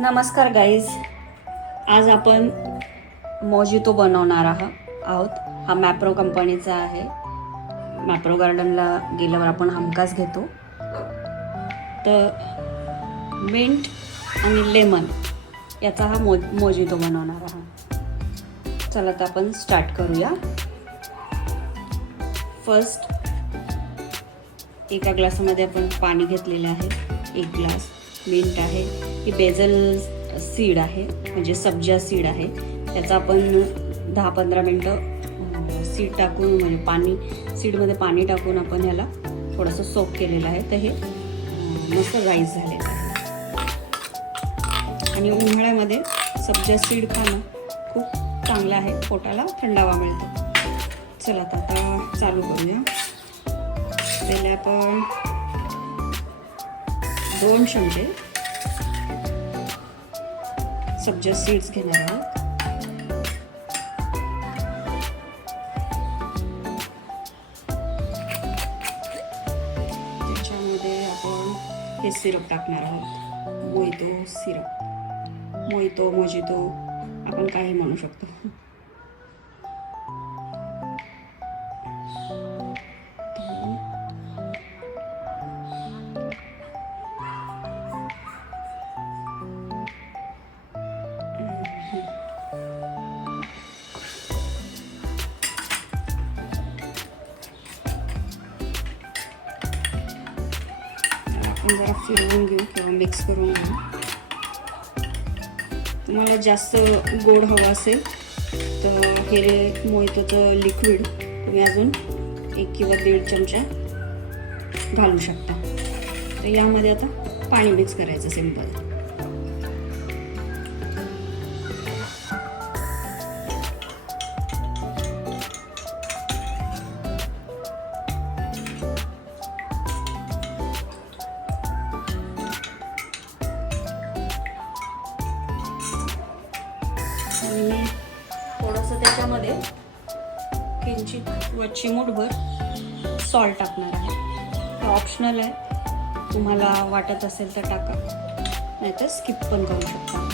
नमस्कार गाईज, आज आपण मोजितो बनवणार आहोत. हा मॅप्रो कंपनीचा आहे. मॅप्रो गार्डनला गेल्यावर आपण हमखास घेतो. तर मिंट आणि लेमन याचा हा मोजितो बनवणार आहोत. चला तर आपण स्टार्ट करूया. फर्स्ट एका ग्लासामध्ये आपण पाणी घेतलेलं आहे. 1 ग्लास मिंट आहे. ही बेजल सीड आहे, म्हणजे सब्जा सीड आहे. त्याचा आपण 10-15 मिनटं सीड टाकून, म्हणजे सीडमध्ये पाणी टाकून आपण ह्याला थोडंसं सोक केलेलं आहे. तर हे मस्त राईस झालेलं आहे. आणि उन्हाळ्यामध्ये सब्जा सीड खाणं खूप चांगलं आहे, पोटाला थंडावा मिळतो. चला आता चालू करूया. पहिले आपण 2 चमचे सब्जा सीड्स घेणार आहोत. त्याच्यामध्ये आपण हे सिरप टाकणार आहोत. मोहितो सिरप, मोजितो आपण काही म्हणू शकतो. आपण जरा फिरवून घेऊ किंवा मिक्स करून घेऊ. तुम्हाला जास्त गोड हवं असेल तर हे मोहितोचं लिक्विड तुम्ही अजून 1 किंवा 1.5 चमचा घालू शकता. तर यामध्ये आता पाणी मिक्स करायचं सिंपल. आणि थोडंसं त्याच्यामध्ये किंचित व चिमूटभर सॉल्ट टाकणार आहे. हे ऑप्शनल आहे, तुम्हाला वाटत असेल तर टाका, नाहीतर स्किप पण करू शकता.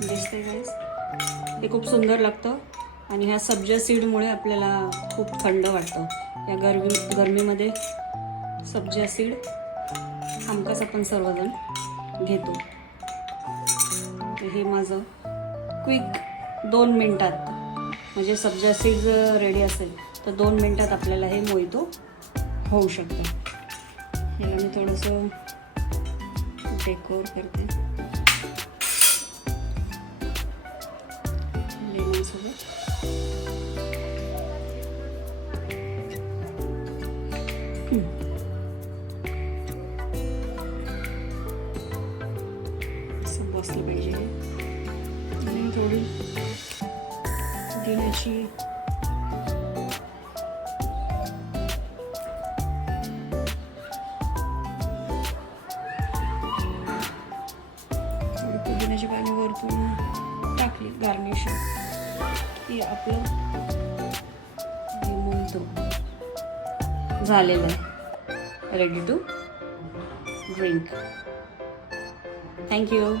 दिसते गाईस, हे खूप सुंदर लागतं. आणि ह्या सब्जा सीडमुळे आपल्याला खूप थंड वाटतं. या गरमीमध्ये सब्जा सीड हमखास आपण सर्वजण घेतो. हे माझं क्विक 2 मिनटात, म्हणजे सब्जा सीड रेडी असेल तर 2 मिनटात आपल्याला हे मोहितो होऊ शकतं. ह्याला मी थोडंसं डेकोर करते लेमनसोबत. बसली पाहिजे. आणि थोडी पुदिन्याची पाने वरतून टाकली गार्निश की आपलं मोहितो झालेलं आहे, ready to drink. Thank you.